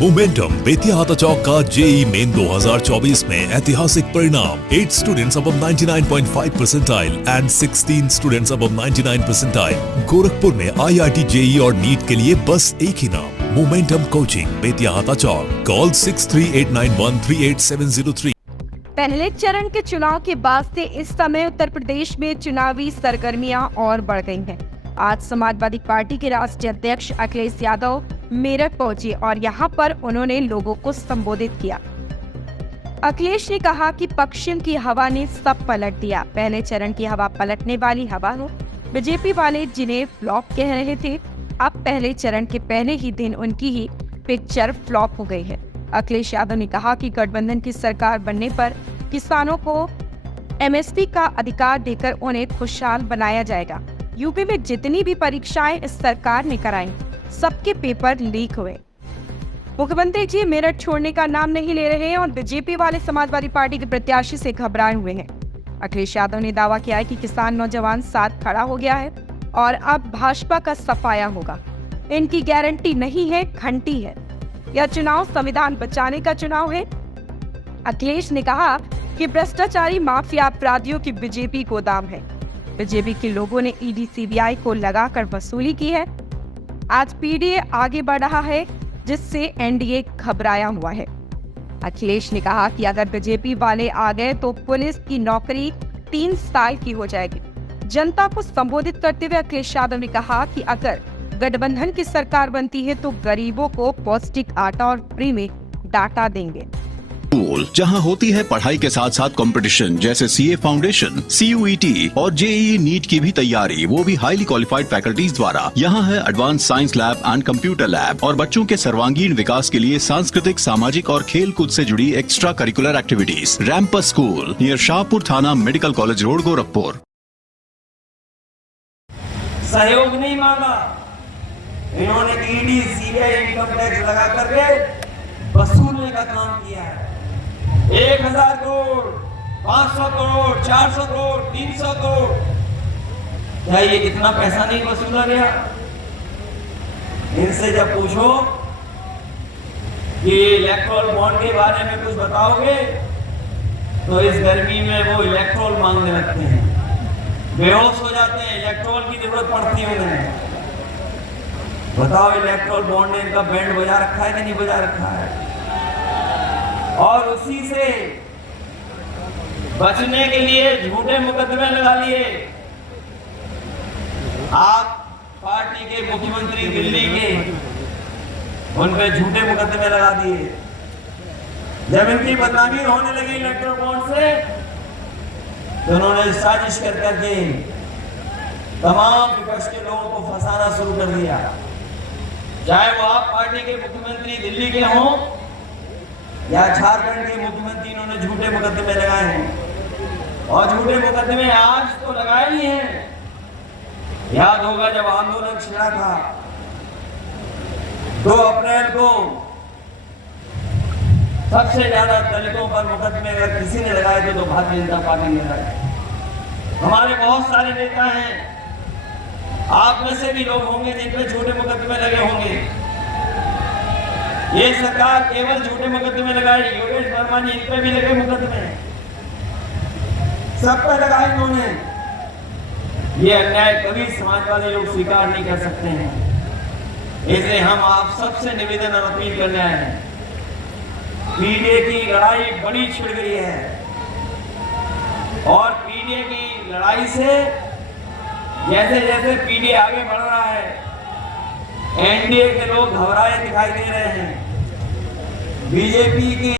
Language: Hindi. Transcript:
मोमेंटम बेतिया हाथा चौक का जेई मेन 2024 में ऐतिहासिक परिणाम। 8 students above 99.5 percentile and 16 students above 99 percentile। Gorakhpur में IIT जेई और नीट के लिए बस एक ही नाम, मोमेंटम कोचिंग बेतिया हाथा चौक। कॉल 6389138703। पहले चरण के चुनाव के बाद से इस समय उत्तर प्रदेश में चुनावी सरगर्मियां और बढ़ गई हैं। आज समाजवादी पार्टी के राष्ट्रीय अध्यक्ष अखिलेश यादव मेरठ पहुंचे और यहां पर उन्होंने लोगों को संबोधित किया। अखिलेश ने कहा कि पश्चिम की हवा ने सब पलट दिया। पहले चरण की हवा पलटने वाली हवा हो। बीजेपी वाले जिन्हें फ्लॉप कह रहे थे, अब पहले चरण के पहले ही दिन उनकी ही पिक्चर फ्लॉप हो गई है। अखिलेश यादव ने कहा कि गठबंधन की सरकार बनने पर किसानों को एमएसपी का अधिकार देकर उन्हें खुशहाल बनाया जाएगा। यूपी में जितनी भी परीक्षाएं इस सरकार ने कराई, सबके पेपर लीक हुए। मुख्यमंत्री जी मेरठ छोड़ने का नाम नहीं ले रहे हैं और बीजेपी वाले समाजवादी पार्टी के प्रत्याशी से घबराए हुए हैं। अखिलेश यादव ने दावा किया है कि किसान नौजवान साथ खड़ा हो गया है और अब भाजपा का सफाया होगा। इनकी गारंटी नहीं है, घंटी है। यह चुनाव संविधान बचाने का चुनाव है। अखिलेश ने कहा कि भ्रष्टाचारी माफिया अपराधियों की बीजेपी गोदाम है। बीजेपी के लोगों ने ईडी सीबीआई को लगाकर वसूली की है। आज पीडीए आगे बढ़ रहा है, जिससे एनडीए घबराया हुआ है। अखिलेश ने कहा कि अगर बीजेपी वाले आ गए तो पुलिस की नौकरी 3 साल की हो जाएगी। जनता को संबोधित करते हुए अखिलेश यादव ने कहा कि अगर गठबंधन की सरकार बनती है तो गरीबों को पौष्टिक आटा और फ्री में डाटा देंगे। स्कूल जहां होती है पढ़ाई के साथ साथ कंपटीशन, जैसे सीए फाउंडेशन, सीयूईटी और जेईई नीट की भी तैयारी, वो भी हाईली क्वालिफाइड फैकल्टीज द्वारा। यहाँ है advance science lab and computer lab और बच्चों के सर्वांगीण विकास के लिए सांस्कृतिक, सामाजिक और खेल कूद से जुड़ी एक्स्ट्रा करिकुलर एक्टिविटीज। रैंपस स्कूल नियर शाहपुर थाना, मेडिकल कॉलेज रोड, गोरखपुर। सहयोग नहीं मांगा, इन्होंने ईडी सीबीआई इनकम टैक्स लगा करके वसूलने का काम किया है। 1000 करोड़, 500 करोड़, 400 करोड़, 300 करोड़, क्या ये इतना पैसा नहीं वसूला गया? इनसे जब पूछो कि इलेक्ट्रोल बॉन्ड के बारे में कुछ बताओगे तो इस गर्मी में वो इलेक्ट्रोल मांगने लगते हैं, बेहोश हो जाते हैं, इलेक्ट्रोल की जरूरत पड़ती है उन्हें। बताओ इलेक्ट्रोल बॉन्ड ने इनका बैंड बजा रखा है कि नहीं बजा रखा है? और उसी से बचने के लिए झूठे मुकदमे लगा लिए। आप पार्टी के मुख्यमंत्री दिल्ली के, उन पे झूठे मुकदमे लगा दिए। जब इनकी बदनामी होने लगी इलेक्ट्रोल बॉन्ड से तो उन्होंने साजिश कर करके तमाम विपक्ष के लोगों को फंसाना शुरू कर दिया। चाहे वो आप पार्टी के मुख्यमंत्री दिल्ली के हों या झारखंड के मुख्यमंत्री, इन्होंने झूठे मुकदमे लगाए हैं और झूठे मुकदमे आज तो लगाए ही हैं। याद होगा जब आंदोलन छिड़ा था 2 अप्रैल को, सबसे ज्यादा दलितों पर मुकदमे अगर किसी ने लगाए थे तो भारतीय जनता पार्टी ने लगाए। हमारे बहुत सारे नेता हैं, आप में से भी लोग होंगे जिन पे झूठे मुकदमे लगे होंगे। ये सरकार केवल झूठे मुकदमे लगाई। योगेश वर्मा जी, इन पे भी लगे मुकदमे, सब पे लगाए इन्होंने। ये अन्याय कभी समाजवादी लोग स्वीकार नहीं कर सकते हैं। इसलिए हम आप सबसे निवेदन और अपील करने आए हैं। पीडीए की लड़ाई बड़ी छिड़ गई है और पीडीए की लड़ाई से जैसे जैसे पीडीए आगे बढ़ रहा है, एनडीए के लोग घबराए दिखाई दे रहे हैं। बीजेपी की